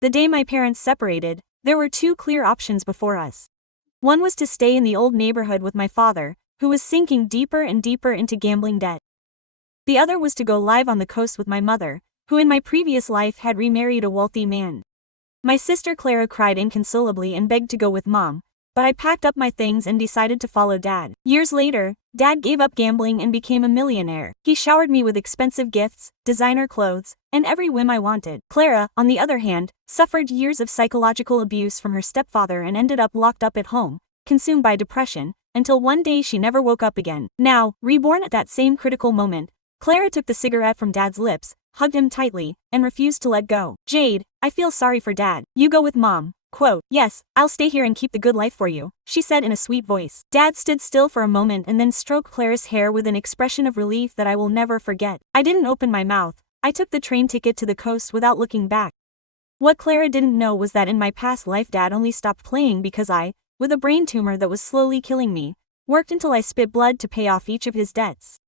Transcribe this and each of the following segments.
The day my parents separated, there were two clear options before us. One was to stay in the old neighborhood with my father, who was sinking deeper and deeper into gambling debt. The other was to go live on the coast with my mother, who in my previous life had remarried a wealthy man. My sister Clara cried inconsolably and begged to go with Mom, but I packed up my things and decided to follow Dad. Years later, Dad gave up gambling and became a millionaire. He showered me with expensive gifts, designer clothes, and every whim I wanted. Clara, on the other hand, suffered years of psychological abuse from her stepfather and ended up locked up at home, consumed by depression, until one day she never woke up again. Now, reborn at that same critical moment, Clara took the cigarette from Dad's lips, hugged him tightly, and refused to let go. Jade, I feel sorry for Dad. You go with Mom. Quote, yes, I'll stay here and keep the good life for you, she said in a sweet voice. Dad stood still for a moment and then stroked Clara's hair with an expression of relief that I will never forget. I didn't open my mouth. I took the train ticket to the coast without looking back. What Clara didn't know was that in my past life Dad only stopped playing because I, with a brain tumor that was slowly killing me, worked until I spit blood to pay off each of his debts.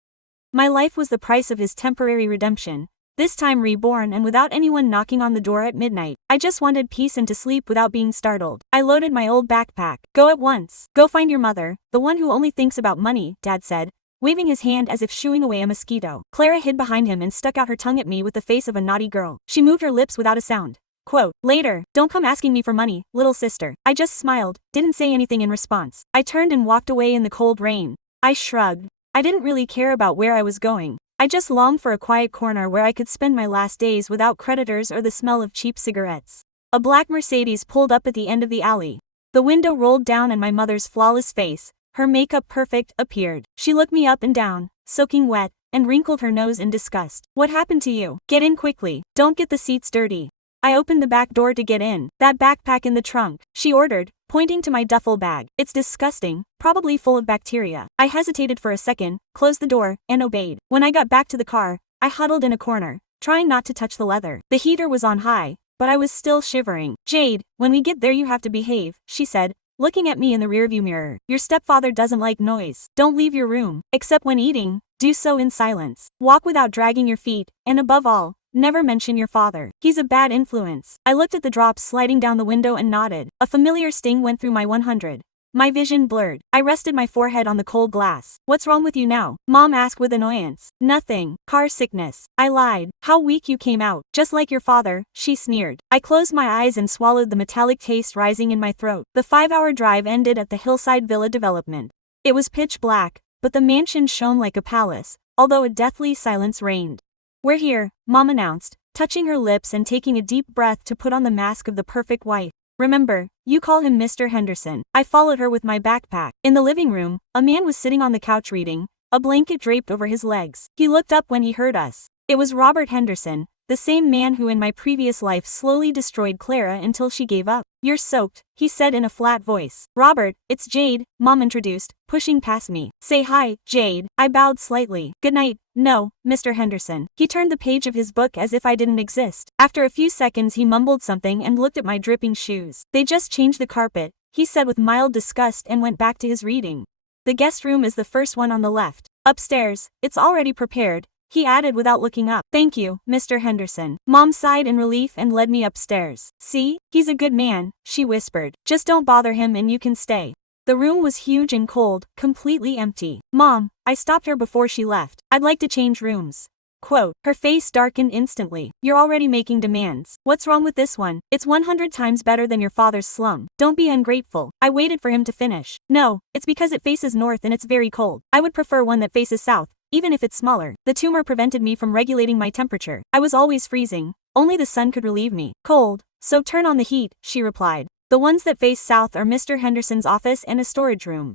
My life was the price of his temporary redemption, this time reborn and without anyone knocking on the door at midnight. I just wanted peace and to sleep without being startled. I loaded my old backpack. Go at once. Go find your mother, the one who only thinks about money, Dad said, waving his hand as if shooing away a mosquito. Clara hid behind him and stuck out her tongue at me with the face of a naughty girl. She moved her lips without a sound. Quote, later, don't come asking me for money, little sister. I just smiled, didn't say anything in response. I turned and walked away in the cold rain. I shrugged. I didn't really care about where I was going. I just longed for a quiet corner where I could spend my last days without creditors or the smell of cheap cigarettes. A black Mercedes pulled up at the end of the alley. The window rolled down and my mother's flawless face, her makeup perfect, appeared. She looked me up and down, soaking wet, and wrinkled her nose in disgust. What happened to you? Get in quickly. Don't get the seats dirty. I opened the back door to get in. That backpack in the trunk, she ordered, pointing to my duffel bag. It's disgusting, probably full of bacteria. I hesitated for a second, closed the door, and obeyed. When I got back to the car, I huddled in a corner, trying not to touch the leather. The heater was on high, but I was still shivering. Jade, when we get there you have to behave, she said, looking at me in the rearview mirror. Your stepfather doesn't like noise. Don't leave your room, except when eating. Do so in silence. Walk without dragging your feet, and above all, never mention your father. He's a bad influence. I looked at the drops sliding down the window and nodded. A familiar sting went through my 100. My vision blurred. I rested my forehead on the cold glass. What's wrong with you now? Mom asked with annoyance. Nothing. Car sickness. I lied. How weak you came out. Just like your father, she sneered. I closed my eyes and swallowed the metallic taste rising in my throat. The 5-hour drive ended at the hillside villa development. It was pitch black, but the mansion shone like a palace, although a deathly silence reigned. We're here, Mom announced, touching her lips and taking a deep breath to put on the mask of the perfect wife. Remember, you call him Mr. Henderson. I followed her with my backpack. In the living room, a man was sitting on the couch reading, a blanket draped over his legs. He looked up when he heard us. It was Robert Henderson, the same man who in my previous life slowly destroyed Clara until she gave up. You're soaked, he said in a flat voice. Robert, it's Jade, Mom introduced, pushing past me. Say hi, Jade. I bowed slightly. Good night. No, Mr. Henderson. He turned the page of his book as if I didn't exist. After a few seconds he mumbled something and looked at my dripping shoes. They just changed the carpet, he said with mild disgust and went back to his reading. The guest room is the first one on the left. Upstairs, it's already prepared, he added without looking up. Thank you, Mr. Henderson. Mom sighed in relief and led me upstairs. See? He's a good man, she whispered. Just don't bother him and you can stay. The room was huge and cold, completely empty. Mom, I stopped her before she left. I'd like to change rooms. Quote, her face darkened instantly. You're already making demands. What's wrong with this one? It's 100 times better than your father's slum. Don't be ungrateful. I waited for him to finish. No, it's because it faces north and it's very cold. I would prefer one that faces south, even if it's smaller. The tumor prevented me from regulating my temperature. I was always freezing. Only the sun could relieve me. Cold. So turn on the heat, she replied. The ones that face south are Mr. Henderson's office and a storage room.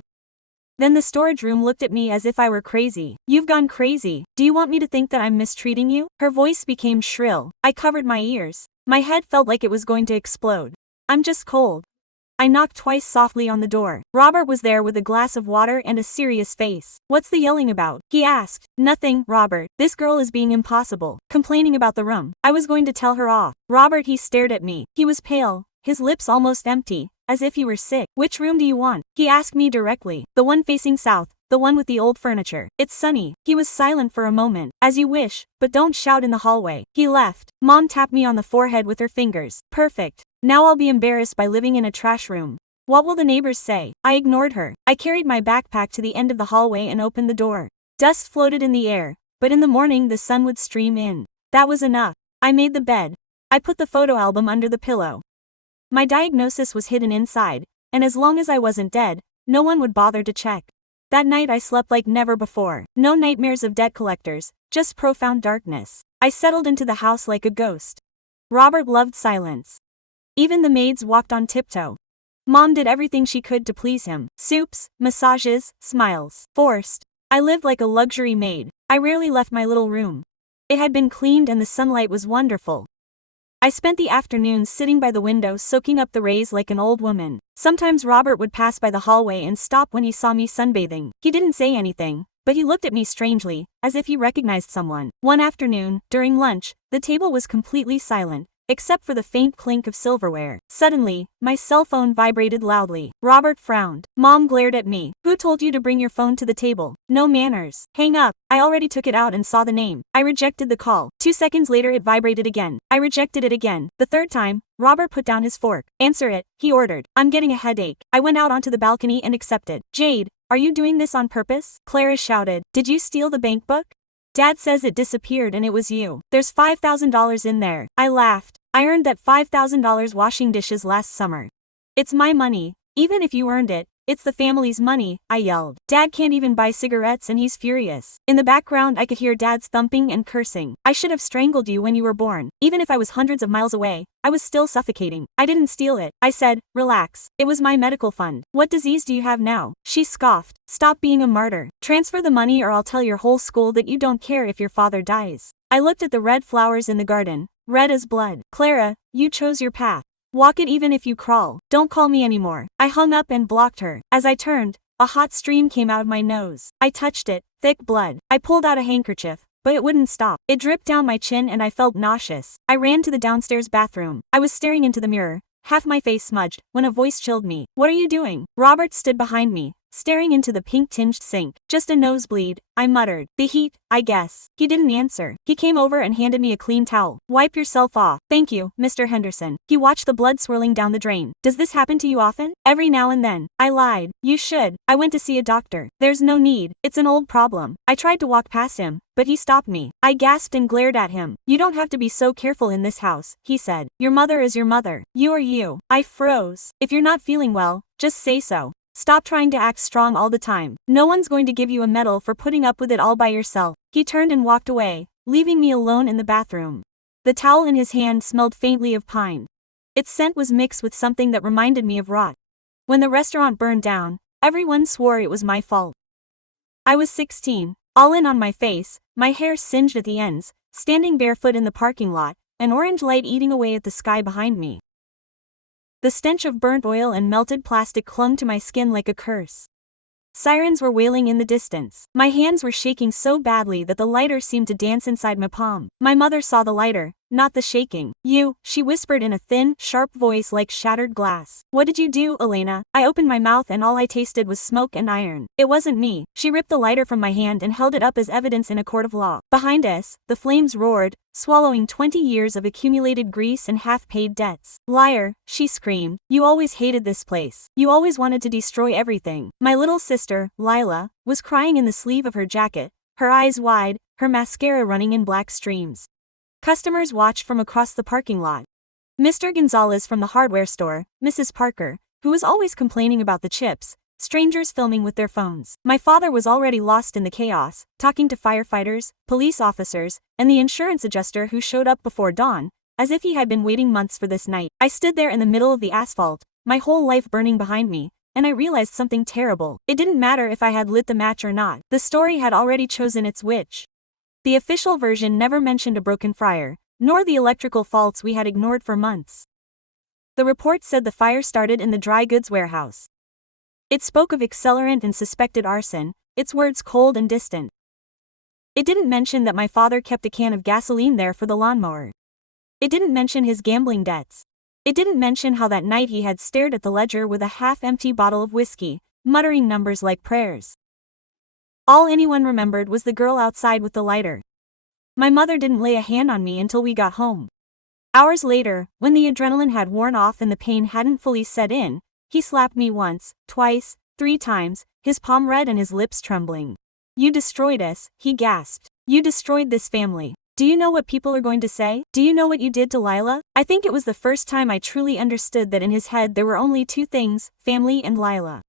Then the storage room looked at me as if I were crazy. You've gone crazy. Do you want me to think that I'm mistreating you? Her voice became shrill. I covered my ears. My head felt like it was going to explode. I'm just cold. I knocked twice softly on the door. Robert was there with a glass of water and a serious face. What's the yelling about? He asked. Nothing, Robert. This girl is being impossible. Complaining about the room. I was going to tell her off. Robert, he stared at me. He was pale, his lips almost empty, as if he were sick. Which room do you want? He asked me directly. The one facing south, the one with the old furniture. It's sunny. He was silent for a moment. As you wish, but don't shout in the hallway. He left. Mom tapped me on the forehead with her fingers. Perfect. Now I'll be embarrassed by living in a trash room. What will the neighbors say? I ignored her. I carried my backpack to the end of the hallway and opened the door. Dust floated in the air, but in the morning the sun would stream in. That was enough. I made the bed. I put the photo album under the pillow. My diagnosis was hidden inside, and as long as I wasn't dead, no one would bother to check. That night I slept like never before. No nightmares of debt collectors, just profound darkness. I settled into the house like a ghost. Robert loved silence. Even the maids walked on tiptoe. Mom did everything she could to please him. Soups, massages, smiles. Forced. I lived like a luxury maid. I rarely left my little room. It had been cleaned and the sunlight was wonderful. I spent the afternoons sitting by the window soaking up the rays like an old woman. Sometimes Robert would pass by the hallway and stop when he saw me sunbathing. He didn't say anything, but he looked at me strangely, as if he recognized someone. One afternoon, during lunch, the table was completely silent, except for the faint clink of silverware. Suddenly, my cell phone vibrated loudly. Robert frowned. Mom glared at me. Who told you to bring your phone to the table? No manners. Hang up. I already took it out and saw the name. I rejected the call. 2 seconds later it vibrated again. I rejected it again. The third time, Robert put down his fork. Answer it, he ordered. I'm getting a headache. I went out onto the balcony and accepted. Jade, are you doing this on purpose? Clara shouted. Did you steal the bank book? Dad says it disappeared and it was you. There's $5,000 in there. I laughed. I earned that $5,000 washing dishes last summer. It's my money. Even if you earned it, it's the family's money, I yelled. Dad can't even buy cigarettes and he's furious. In the background I could hear Dad's thumping and cursing. I should have strangled you when you were born. Even if I was hundreds of miles away, I was still suffocating. I didn't steal it. I said, relax. It was my medical fund. What disease do you have now? She scoffed. Stop being a martyr. Transfer the money or I'll tell your whole school that you don't care if your father dies. I looked at the red flowers in the garden, red as blood. Clara, you chose your path. Walk it even if you crawl. Don't call me anymore. I hung up and blocked her. As I turned, a hot stream came out of my nose. I touched it, thick blood. I pulled out a handkerchief, but it wouldn't stop. It dripped down my chin and I felt nauseous. I ran to the downstairs bathroom. I was staring into the mirror, half my face smudged, when a voice chilled me. What are you doing? Robert stood behind me, staring into the pink-tinged sink. Just a nosebleed, I muttered. The heat, I guess. He didn't answer. He came over and handed me a clean towel. Wipe yourself off. Thank you, Mr. Henderson. He watched the blood swirling down the drain. Does this happen to you often? Every now and then. I lied. You should. I went to see a doctor. There's no need. It's an old problem. I tried to walk past him, but he stopped me. I gasped and glared at him. You don't have to be so careful in this house, he said. Your mother is your mother. You are you. I froze. If you're not feeling well, just say so. Stop trying to act strong all the time. No one's going to give you a medal for putting up with it all by yourself. He turned and walked away, leaving me alone in the bathroom. The towel in his hand smelled faintly of pine. Its scent was mixed with something that reminded me of rot. When the restaurant burned down, everyone swore it was my fault. I was 16, all in on my face, my hair singed at the ends, standing barefoot in the parking lot, an orange light eating away at the sky behind me. The stench of burnt oil and melted plastic clung to my skin like a curse. Sirens were wailing in the distance. My hands were shaking so badly that the lighter seemed to dance inside my palm. My mother saw the lighter, not the shaking. You, she whispered in a thin, sharp voice like shattered glass. What did you do, Elena? I opened my mouth and all I tasted was smoke and iron. It wasn't me. She ripped the lighter from my hand and held it up as evidence in a court of law. Behind us, the flames roared, swallowing 20 years of accumulated grease and half-paid debts. Liar, she screamed. You always hated this place. You always wanted to destroy everything. My little sister, Lila, was crying in the sleeve of her jacket, her eyes wide, her mascara running in black streams. Customers watched from across the parking lot. Mr. Gonzalez from the hardware store, Mrs. Parker, who was always complaining about the chips, strangers filming with their phones. My father was already lost in the chaos, talking to firefighters, police officers, and the insurance adjuster who showed up before dawn, as if he had been waiting months for this night. I stood there in the middle of the asphalt, my whole life burning behind me, and I realized something terrible. It didn't matter if I had lit the match or not. The story had already chosen its witch. The official version never mentioned a broken fryer, nor the electrical faults we had ignored for months. The report said the fire started in the dry goods warehouse. It spoke of accelerant and suspected arson, its words cold and distant. It didn't mention that my father kept a can of gasoline there for the lawnmower. It didn't mention his gambling debts. It didn't mention how that night he had stared at the ledger with a half-empty bottle of whiskey, muttering numbers like prayers. All anyone remembered was the girl outside with the lighter. My mother didn't lay a hand on me until we got home. Hours later, when the adrenaline had worn off and the pain hadn't fully set in, he slapped me once, twice, 3 times, his palm red and his lips trembling. "You destroyed us," he gasped. "You destroyed this family. Do you know what people are going to say? Do you know what you did to Lila?" I think it was the first time I truly understood that in his head there were only 2 things, family and Lila.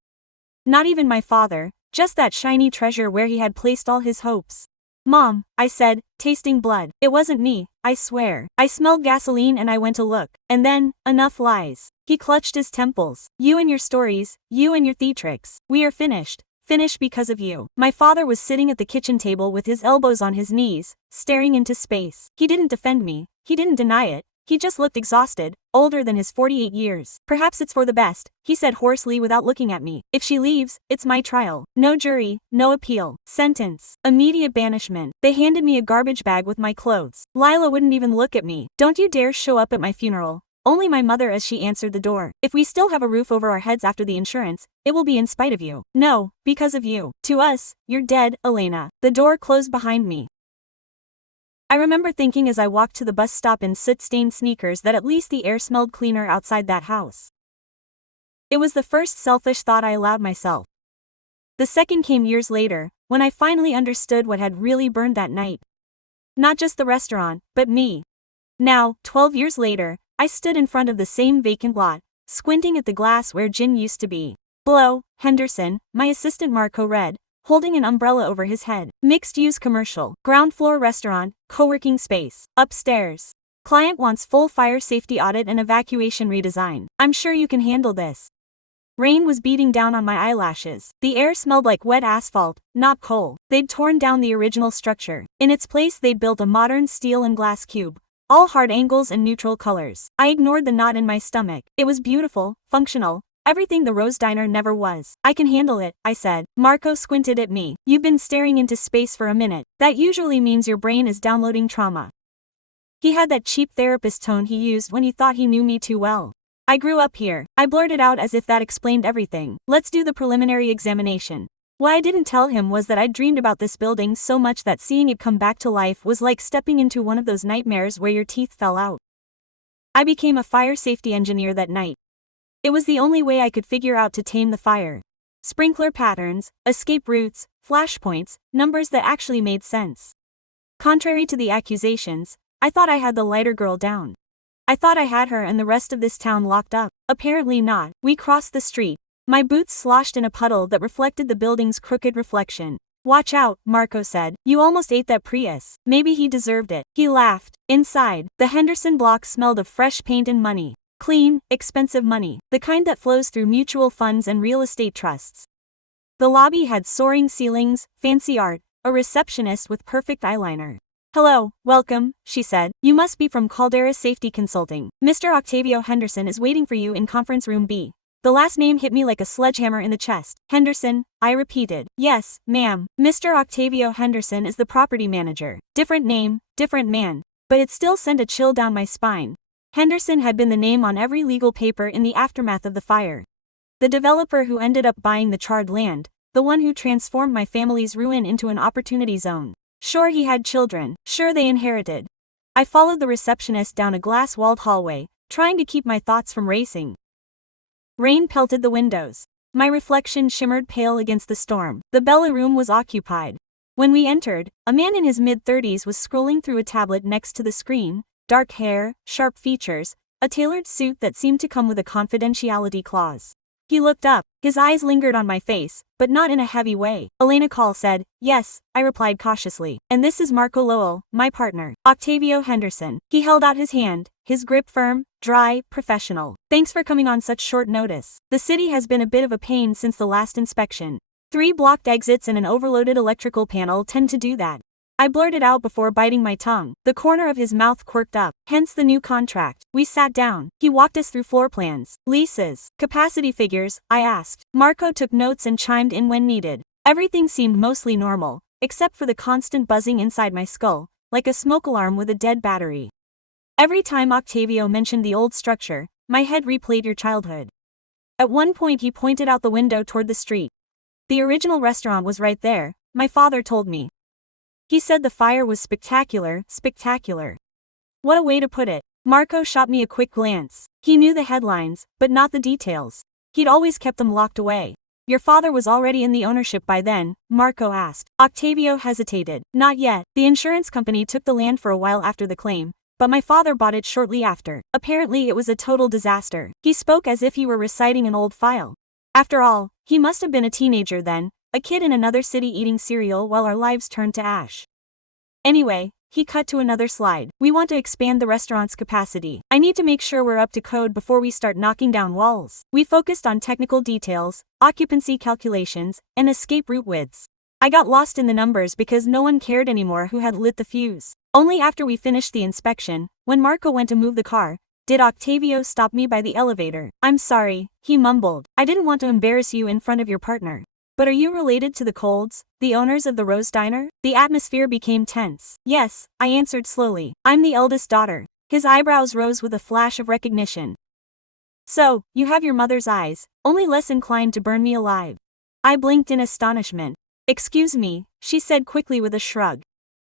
Not even my father, just that shiny treasure where he had placed all his hopes. "Mom," I said, tasting blood. "It wasn't me, I swear. I smelled gasoline and I went to look. And then, enough lies." He clutched his temples. "You and your stories, you and your theatrics. We are finished. Finished because of you." My father was sitting at the kitchen table with his elbows on his knees, staring into space. He didn't defend me, he didn't deny it, he just looked exhausted, older than his 48 years. "Perhaps it's for the best," he said hoarsely without looking at me. "If she leaves, it's my trial. No jury, no appeal. Sentence. Immediate banishment." They handed me a garbage bag with my clothes. Lila wouldn't even look at me. "Don't you dare show up at my funeral." Only my mother as she answered the door. "If we still have a roof over our heads after the insurance, it will be in spite of you." "No, because of you. To us, you're dead, Elena." The door closed behind me. I remember thinking as I walked to the bus stop in soot-stained sneakers that at least the air smelled cleaner outside that house. It was the first selfish thought I allowed myself. The second came years later, when I finally understood what had really burned that night. Not just the restaurant, but me. Now, 12 years later, I stood in front of the same vacant lot, squinting at the glass where Jin used to be. "Below, Henderson," my assistant Marco read, holding an umbrella over his head. "Mixed-use commercial, ground floor restaurant, co-working space. Upstairs. Client wants full fire safety audit and evacuation redesign. I'm sure you can handle this." Rain was beating down on my eyelashes. The air smelled like wet asphalt, not coal. They'd torn down the original structure. In its place they'd built a modern steel and glass cube. All hard angles and neutral colors. I ignored the knot in my stomach. It was beautiful, functional, everything the Rose Diner never was. "I can handle it," I said. Marco squinted at me. "You've been staring into space for a minute. That usually means your brain is downloading trauma." He had that cheap therapist tone he used when he thought he knew me too well. "I grew up here," I blurted out as if that explained everything. "Let's do the preliminary examination." What I didn't tell him was that I'd dreamed about this building so much that seeing it come back to life was like stepping into one of those nightmares where your teeth fell out. I became a fire safety engineer that night. It was the only way I could figure out to tame the fire. Sprinkler patterns, escape routes, flashpoints, numbers that actually made sense. Contrary to the accusations, I thought I had the lighter girl down. I thought I had her and the rest of this town locked up. Apparently not. We crossed the street. My boots sloshed in a puddle that reflected the building's crooked reflection. "Watch out," Marco said. "You almost ate that Prius." Maybe he deserved it. He laughed. Inside, the Henderson block smelled of fresh paint and money. Clean, expensive money. The kind that flows through mutual funds and real estate trusts. The lobby had soaring ceilings, fancy art, a receptionist with perfect eyeliner. "Hello, welcome," she said. "You must be from Caldera Safety Consulting. Mr. Octavio Henderson is waiting for you in conference room B." The last name hit me like a sledgehammer in the chest. "Henderson," I repeated. "Yes, ma'am. Mr. Octavio Henderson is the property manager." Different name, different man. But it still sent a chill down my spine. Henderson had been the name on every legal paper in the aftermath of the fire. The developer who ended up buying the charred land, the one who transformed my family's ruin into an opportunity zone. Sure, he had children, sure they inherited. I followed the receptionist down a glass-walled hallway, trying to keep my thoughts from racing. Rain pelted the windows. My reflection shimmered pale against the storm. The Bella room was occupied. When we entered, a man in his mid-30s was scrolling through a tablet next to the screen, dark hair, sharp features, a tailored suit that seemed to come with a confidentiality clause. He looked up, his eyes lingered on my face, but not in a heavy way. "Elena Call said." "Yes," I replied cautiously. "And this is Marco Lowell, my partner, Octavio Henderson." He held out his hand, his grip firm, dry, professional. "Thanks for coming on such short notice. The city has been a bit of a pain since the last inspection. 3 blocked exits and an overloaded electrical panel tend to do that." I blurted out before biting my tongue. The corner of his mouth quirked up, hence the new contract. We sat down. He walked us through floor plans, leases, capacity figures, I asked. Marco took notes and chimed in when needed. Everything seemed mostly normal, except for the constant buzzing inside my skull, like a smoke alarm with a dead battery. Every time Octavio mentioned the old structure, my head replayed your childhood. At one point he pointed out the window toward the street. The original restaurant was right there, my father told me. He said the fire was spectacular, spectacular. What a way to put it. Marco shot me a quick glance. He knew the headlines, but not the details. He'd always kept them locked away. Your father was already in the ownership by then, Marco asked. Octavio hesitated. Not yet. The insurance company took the land for a while after the claim, but my father bought it shortly after. Apparently it was a total disaster. He spoke as if he were reciting an old file. After all, he must have been a teenager then, a kid in another city eating cereal while our lives turned to ash. Anyway, he cut to another slide. We want to expand the restaurant's capacity. I need to make sure we're up to code before we start knocking down walls. We focused on technical details, occupancy calculations, and escape route widths. I got lost in the numbers because no one cared anymore who had lit the fuse. Only after we finished the inspection, when Marco went to move the car, did Octavio stop me by the elevator. I'm sorry, he mumbled. I didn't want to embarrass you in front of your partner. But are you related to the Colds, the owners of the Rose Diner? The atmosphere became tense. Yes, I answered slowly. I'm the eldest daughter. His eyebrows rose with a flash of recognition. So, you have your mother's eyes, only less inclined to burn me alive. I blinked in astonishment. Excuse me, she said quickly with a shrug.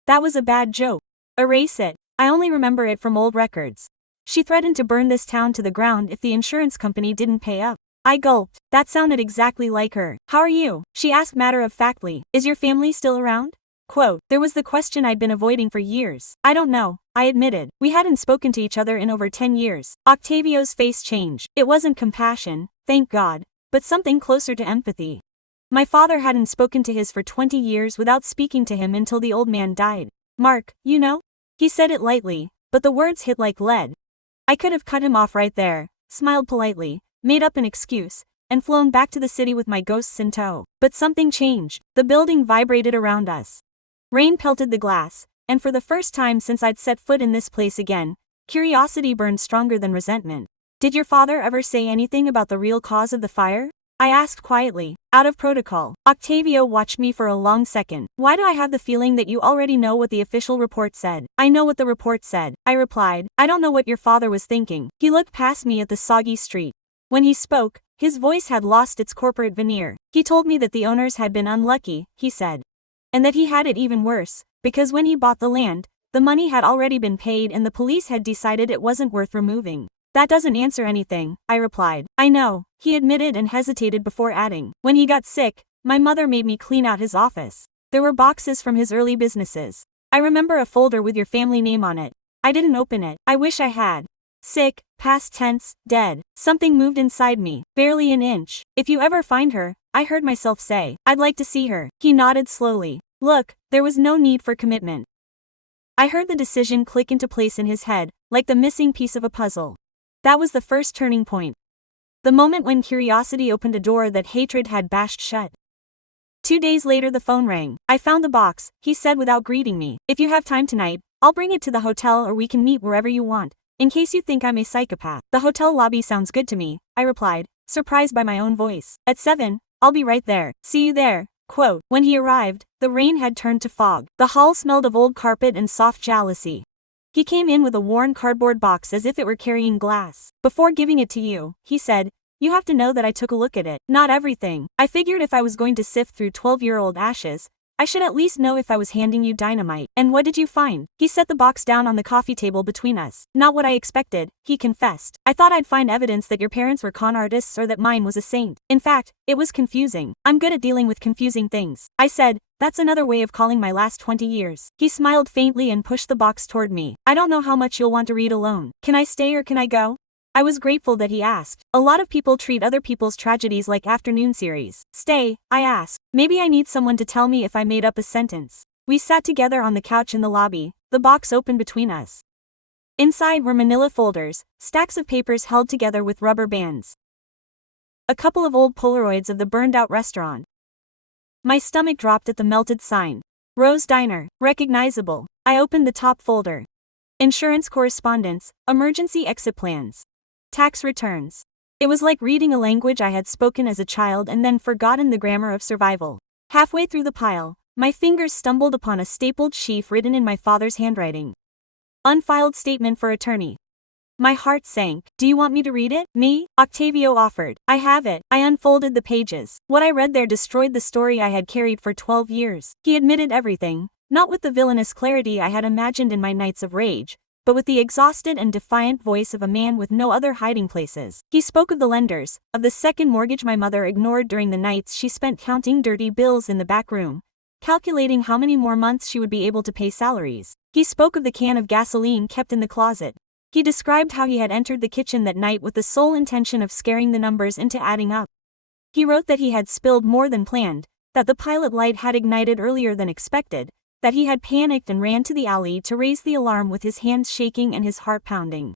That was a bad joke. Erase it. I only remember it from old records. She threatened to burn this town to the ground if the insurance company didn't pay up. I gulped. That sounded exactly like her. How are you? She asked matter-of-factly. Is your family still around? Quote, there was the question I'd been avoiding for years. I don't know, I admitted. We hadn't spoken to each other in over 10 years. Octavio's face changed. It wasn't compassion, thank God, but something closer to empathy. My father hadn't spoken to his for 20 years without speaking to him until the old man died. Mark, you know? He said it lightly, but the words hit like lead. I could have cut him off right there, smiled politely, made up an excuse, and flown back to the city with my ghosts in tow. But something changed. The building vibrated around us. Rain pelted the glass, and for the first time since I'd set foot in this place again, curiosity burned stronger than resentment. Did your father ever say anything about the real cause of the fire? I asked quietly, out of protocol. Octavio watched me for a long second. Why do I have the feeling that you already know what the official report said? I know what the report said, I replied. I don't know what your father was thinking. He looked past me at the soggy street. When he spoke, his voice had lost its corporate veneer. He told me that the owners had been unlucky, he said. And that he had it even worse, because when he bought the land, the money had already been paid and the police had decided it wasn't worth removing. That doesn't answer anything, I replied. I know, he admitted and hesitated before adding. When he got sick, my mother made me clean out his office. There were boxes from his early businesses. I remember a folder with your family name on it. I didn't open it. I wish I had. Sick, past tense, dead. Something moved inside me, barely an inch. If you ever find her, I heard myself say, I'd like to see her. He nodded slowly. Look, there was no need for commitment. I heard the decision click into place in his head, like the missing piece of a puzzle. That was the first turning point. The moment when curiosity opened a door that hatred had bashed shut. 2 days later the phone rang. I found the box, he said without greeting me. If you have time tonight, I'll bring it to the hotel or we can meet wherever you want. In case you think I'm a psychopath. The hotel lobby sounds good to me, I replied, surprised by my own voice. At 7, I'll be right there. See you there. Quote, when he arrived, the rain had turned to fog. The hall smelled of old carpet and soft jalousie. He came in with a worn cardboard box as if it were carrying glass. Before giving it to you, he said, you have to know that I took a look at it. Not everything. I figured if I was going to sift through 12-year-old ashes, I should at least know if I was handing you dynamite. And what did you find? He set the box down on the coffee table between us. Not what I expected, he confessed. I thought I'd find evidence that your parents were con artists or that mine was a saint. In fact, it was confusing. I'm good at dealing with confusing things. I said, that's another way of calling my last 20 years. He smiled faintly and pushed the box toward me. I don't know how much you'll want to read alone. Can I stay or can I go? I was grateful that he asked. A lot of people treat other people's tragedies like afternoon series. Stay, I asked. Maybe I need someone to tell me if I made up a sentence. We sat together on the couch in the lobby, the box open between us. Inside were manila folders, stacks of papers held together with rubber bands. A couple of old Polaroids of the burned-out restaurant. My stomach dropped at the melted sign. Rose Diner, recognizable. I opened the top folder. Insurance correspondence, emergency exit plans. Tax returns. It was like reading a language I had spoken as a child and then forgotten the grammar of survival. Halfway through the pile, my fingers stumbled upon a stapled sheaf written in my father's handwriting. Unfiled statement for attorney. My heart sank. Do you want me to read it? Me? Octavio offered. I have it. I unfolded the pages. What I read there destroyed the story I had carried for 12 years. He admitted everything, not with the villainous clarity I had imagined in my nights of rage, but with the exhausted and defiant voice of a man with no other hiding places. He spoke of the lenders, of the second mortgage my mother ignored during the nights she spent counting dirty bills in the back room, calculating how many more months she would be able to pay salaries. He spoke of the can of gasoline kept in the closet. He described how he had entered the kitchen that night with the sole intention of scaring the numbers into adding up. He wrote that he had spilled more than planned, that the pilot light had ignited earlier than expected, that he had panicked and ran to the alley to raise the alarm with his hands shaking and his heart pounding.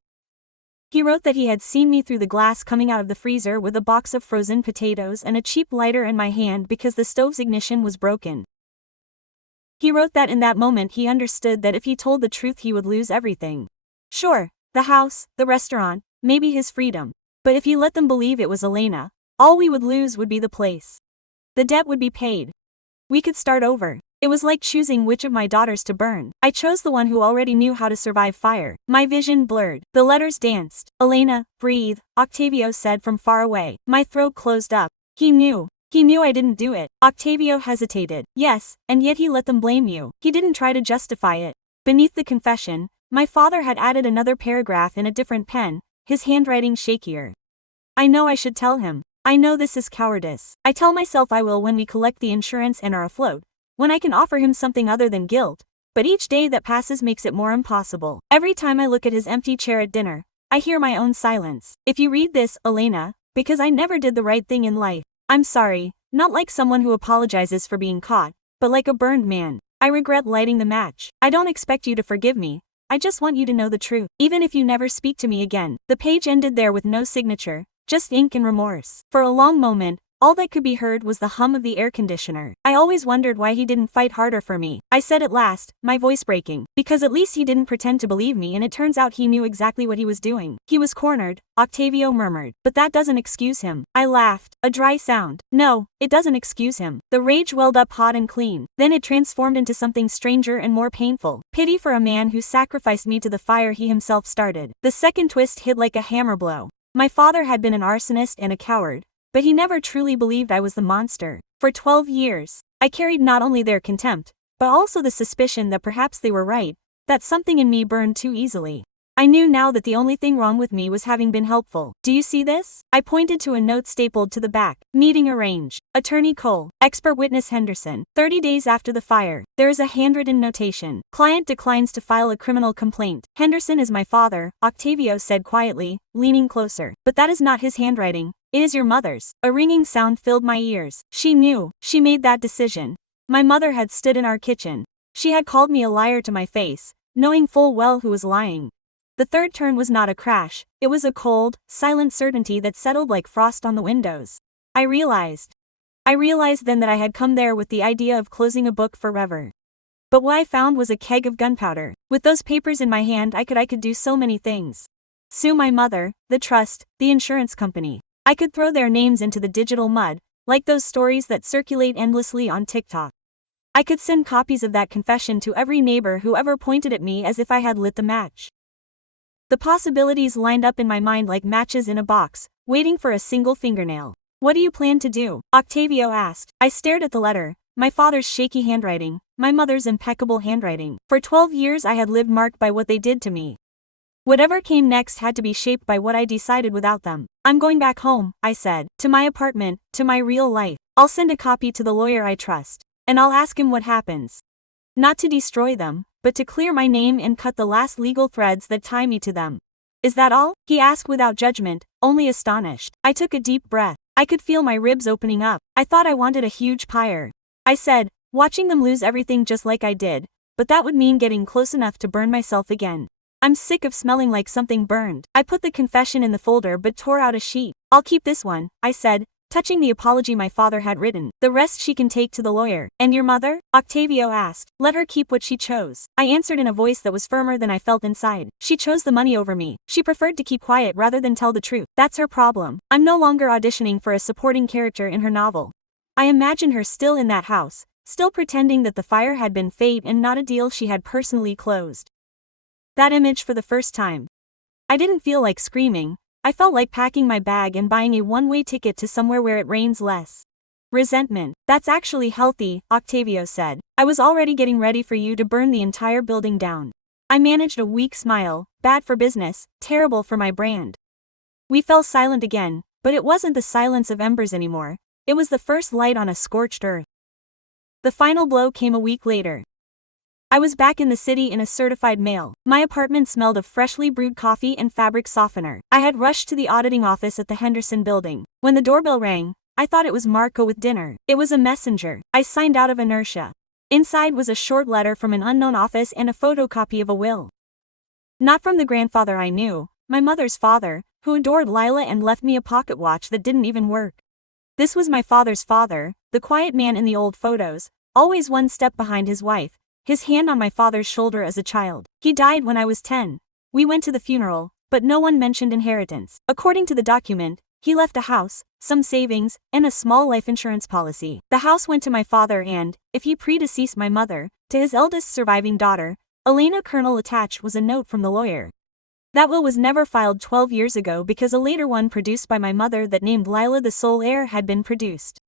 He wrote that he had seen me through the glass coming out of the freezer with a box of frozen potatoes and a cheap lighter in my hand because the stove's ignition was broken. He wrote that in that moment he understood that if he told the truth he would lose everything. Sure, the house, the restaurant, maybe his freedom. But if he let them believe it was Elena, all we would lose would be the place. The debt would be paid. We could start over. It was like choosing which of my daughters to burn. I chose the one who already knew how to survive fire. My vision blurred. The letters danced. Elena, breathe, Octavio said from far away. My throat closed up. He knew. He knew I didn't do it. Octavio hesitated. Yes, and yet he let them blame you. He didn't try to justify it. Beneath the confession, my father had added another paragraph in a different pen, his handwriting shakier. I know I should tell him. I know this is cowardice. I tell myself I will when we collect the insurance and are afloat, when I can offer him something other than guilt, but each day that passes makes it more impossible. Every time I look at his empty chair at dinner, I hear my own silence. If you read this, Elena, because I never did the right thing in life, I'm sorry, not like someone who apologizes for being caught, but like a burned man. I regret lighting the match. I don't expect you to forgive me. I just want you to know the truth, even if you never speak to me again. The page ended there with no signature, just ink and remorse. For a long moment, all that could be heard was the hum of the air conditioner. I always wondered why he didn't fight harder for me. I said at last, my voice breaking, because at least he didn't pretend to believe me, and it turns out he knew exactly what he was doing. He was cornered, Octavio murmured. But that doesn't excuse him. I laughed, a dry sound. No, it doesn't excuse him. The rage welled up hot and clean. Then it transformed into something stranger and more painful. Pity for a man who sacrificed me to the fire he himself started. The second twist hit like a hammer blow. My father had been an arsonist and a coward, but he never truly believed I was the monster. For 12 years, I carried not only their contempt, but also the suspicion that perhaps they were right, that something in me burned too easily. I knew now that the only thing wrong with me was having been helpful. Do you see this? I pointed to a note stapled to the back. Meeting arranged. Attorney Cole. Expert witness Henderson. 30 days after the fire. There is a handwritten notation. Client declines to file a criminal complaint. Henderson is my father, Octavio said quietly, leaning closer. But that is not his handwriting. It is your mother's. A ringing sound filled my ears. She knew. She made that decision. My mother had stood in our kitchen. She had called me a liar to my face, knowing full well who was lying. The third turn was not a crash, it was a cold, silent certainty that settled like frost on the windows. I realized then that I had come there with the idea of closing a book forever. But what I found was a keg of gunpowder. With those papers in my hand I could do so many things. Sue my mother, the trust, the insurance company. I could throw their names into the digital mud, like those stories that circulate endlessly on TikTok. I could send copies of that confession to every neighbor who ever pointed at me as if I had lit the match. The possibilities lined up in my mind like matches in a box, waiting for a single fingernail. What do you plan to do? Octavio asked. I stared at the letter, my father's shaky handwriting, my mother's impeccable handwriting. For 12 years I had lived marked by what they did to me. Whatever came next had to be shaped by what I decided without them. I'm going back home, I said, to my apartment, to my real life. I'll send a copy to the lawyer I trust, and I'll ask him what happens. Not to destroy them, but to clear my name and cut the last legal threads that tie me to them. Is that all? He asked without judgment, only astonished. I took a deep breath. I could feel my ribs opening up. I thought I wanted a huge pyre. I said, watching them lose everything just like I did, but that would mean getting close enough to burn myself again. I'm sick of smelling like something burned. I put the confession in the folder but tore out a sheet. I'll keep this one, I said, touching the apology my father had written. The rest she can take to the lawyer. And your mother? Octavio asked. Let her keep what she chose. I answered in a voice that was firmer than I felt inside. She chose the money over me. She preferred to keep quiet rather than tell the truth. That's her problem. I'm no longer auditioning for a supporting character in her novel. I imagined her still in that house, still pretending that the fire had been fate and not a deal she had personally closed. That image for the first time. I didn't feel like screaming. I felt like packing my bag and buying a one-way ticket to somewhere where it rains less. Resentment. That's actually healthy, Octavio said. I was already getting ready for you to burn the entire building down. I managed a weak smile. Bad for business, terrible for my brand. We fell silent again, but it wasn't the silence of embers anymore. It was the first light on a scorched earth. The final blow came a week later. I was back in the city in a certified mail. My apartment smelled of freshly brewed coffee and fabric softener. I had rushed to the auditing office at the Henderson building. When the doorbell rang, I thought it was Marco with dinner. It was a messenger. I signed out of inertia. Inside was a short letter from an unknown office and a photocopy of a will. Not from the grandfather I knew, my mother's father, who adored Lila and left me a pocket watch that didn't even work. This was my father's father, the quiet man in the old photos, always one step behind his wife, his hand on my father's shoulder as a child. He died when I was 10. We went to the funeral, but no one mentioned inheritance. According to the document, he left a house, some savings, and a small life insurance policy. The house went to my father and, if he predeceased my mother, to his eldest surviving daughter, Elena. Colonel attached was a note from the lawyer. That will was never filed 12 years ago because a later one produced by my mother that named Lila the sole heir had been produced.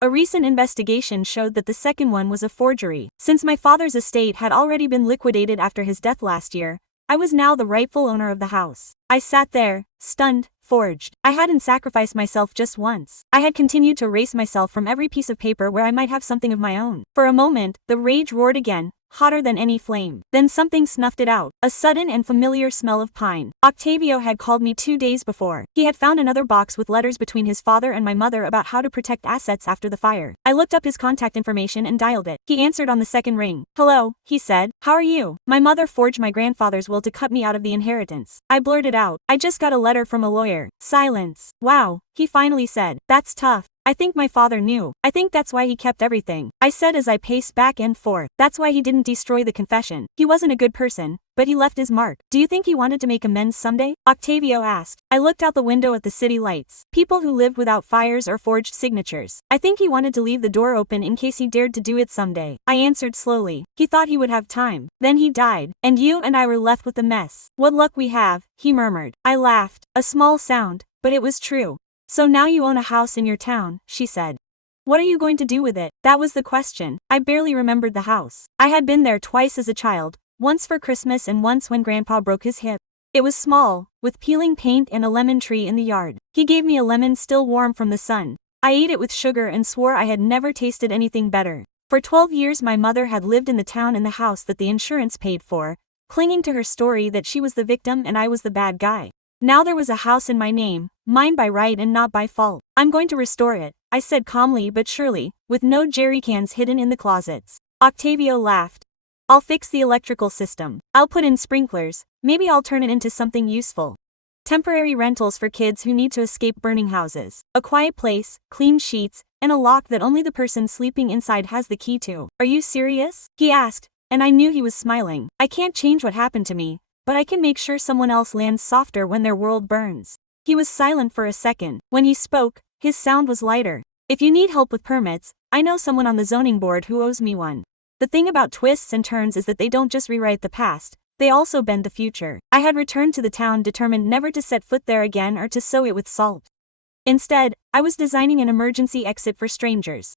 A recent investigation showed that the second one was a forgery. Since my father's estate had already been liquidated after his death last year, I was now the rightful owner of the house. I sat there, stunned, forged. I hadn't sacrificed myself just once. I had continued to erase myself from every piece of paper where I might have something of my own. For a moment, the rage roared again, hotter than any flame. Then something snuffed it out, a sudden and familiar smell of pine. Octavio had called me 2 days before. He had found another box with letters between his father and my mother about how to protect assets after the fire. I looked up his contact information and dialed it. He answered on the second ring. "Hello," he said. "How are you? My mother forged my grandfather's will to cut me out of the inheritance." I blurted out, "I just got a letter from a lawyer." Silence. "Wow," he finally said. "That's tough. I think my father knew. I think that's why he kept everything," I said as I paced back and forth. "That's why he didn't destroy the confession. He wasn't a good person, but he left his mark." "Do you think he wanted to make amends someday?" Octavio asked. I looked out the window at the city lights. People who lived without fires or forged signatures. "I think he wanted to leave the door open in case he dared to do it someday," I answered slowly. "He thought he would have time. Then he died, and you and I were left with the mess." "What luck we have," he murmured. I laughed. A small sound, but it was true. "So now you own a house in your town," she said. "What are you going to do with it?" That was the question. I barely remembered the house. I had been there twice as a child, once for Christmas and once when Grandpa broke his hip. It was small, with peeling paint and a lemon tree in the yard. He gave me a lemon still warm from the sun. I ate it with sugar and swore I had never tasted anything better. For 12 years my mother had lived in the town in the house that the insurance paid for, clinging to her story that she was the victim and I was the bad guy. Now there was a house in my name, mine by right and not by fault. "I'm going to restore it," I said calmly but surely, with no jerry cans hidden in the closets. Octavio laughed. "I'll fix the electrical system. I'll put in sprinklers. Maybe I'll turn it into something useful. Temporary rentals for kids who need to escape burning houses. A quiet place, clean sheets, and a lock that only the person sleeping inside has the key to." "Are you serious?" he asked, and I knew he was smiling. "I can't change what happened to me, but I can make sure someone else lands softer when their world burns." He was silent for a second. When he spoke, his sound was lighter. "If you need help with permits, I know someone on the zoning board who owes me one. The thing about twists and turns is that they don't just rewrite the past, they also bend the future." I had returned to the town determined never to set foot there again or to sow it with salt. Instead, I was designing an emergency exit for strangers.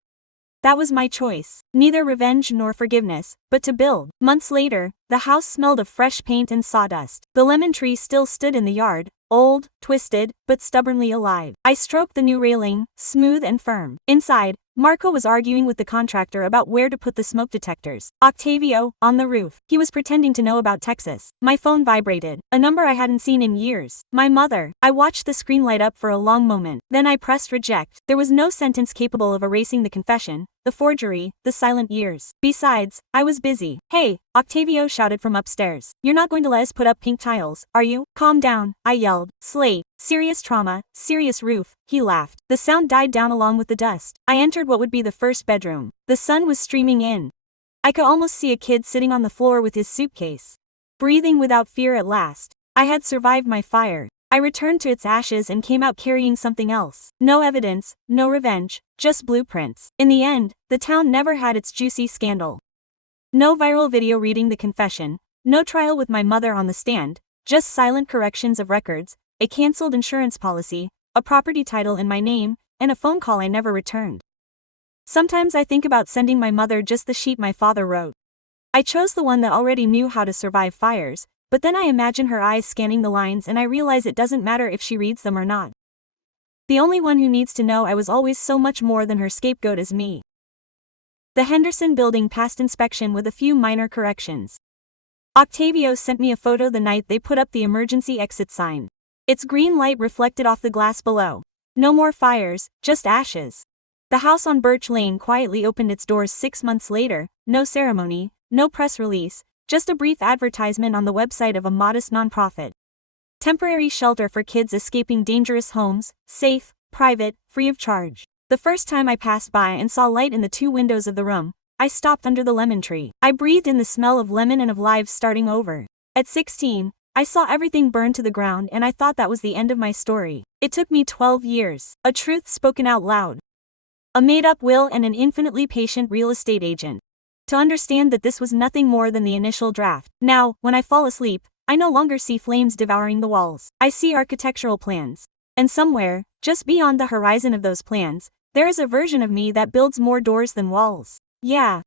That was my choice. Neither revenge nor forgiveness, but to build. Months later, the house smelled of fresh paint and sawdust. The lemon tree still stood in the yard, old, twisted, but stubbornly alive. I stroked the new railing, smooth and firm. Inside, Marco was arguing with the contractor about where to put the smoke detectors. Octavio, on the roof. He was pretending to know about Texas. My phone vibrated, a number I hadn't seen in years. My mother. I watched the screen light up for a long moment. Then I pressed reject. There was no sentence capable of erasing the confession, the forgery, the silent years. Besides, I was busy. "Hey," Octavio shouted from upstairs. "You're not going to let us put up pink tiles, are you?" "Calm down," I yelled. "Slate. Serious trauma, serious roof." He laughed. The sound died down along with the dust. I entered what would be the first bedroom. The sun was streaming in. I could almost see a kid sitting on the floor with his suitcase. Breathing without fear at last. I had survived my fire. I returned to its ashes and came out carrying something else. No evidence, no revenge, just blueprints. In the end, the town never had its juicy scandal. No viral video reading the confession, no trial with my mother on the stand, Just silent corrections of records, a cancelled insurance policy, a property title in my name, and a phone call I never returned. Sometimes I think about sending my mother just the sheet my father wrote. I chose the one that already knew how to survive fires, but then I imagine her eyes scanning the lines and I realize it doesn't matter if she reads them or not. The only one who needs to know I was always so much more than her scapegoat is me. The Henderson Building passed inspection with a few minor corrections. Octavio sent me a photo the night they put up the emergency exit sign. Its green light reflected off the glass below. No more fires, just ashes. The house on Birch Lane quietly opened its doors 6 months later, no ceremony, no press release, just a brief advertisement on the website of a modest nonprofit. Temporary shelter for kids escaping dangerous homes, safe, private, free of charge. The first time I passed by and saw light in the 2 windows of the room, I stopped under the lemon tree. I breathed in the smell of lemon and of lives starting over. At 16, I saw everything burn to the ground and I thought that was the end of my story. It took me 12 years. A truth spoken out loud. A made-up will and an infinitely patient real estate agent. To understand that this was nothing more than the initial draft. Now, when I fall asleep, I no longer see flames devouring the walls. I see architectural plans. And somewhere, just beyond the horizon of those plans, there is a version of me that builds more doors than walls. Yeah,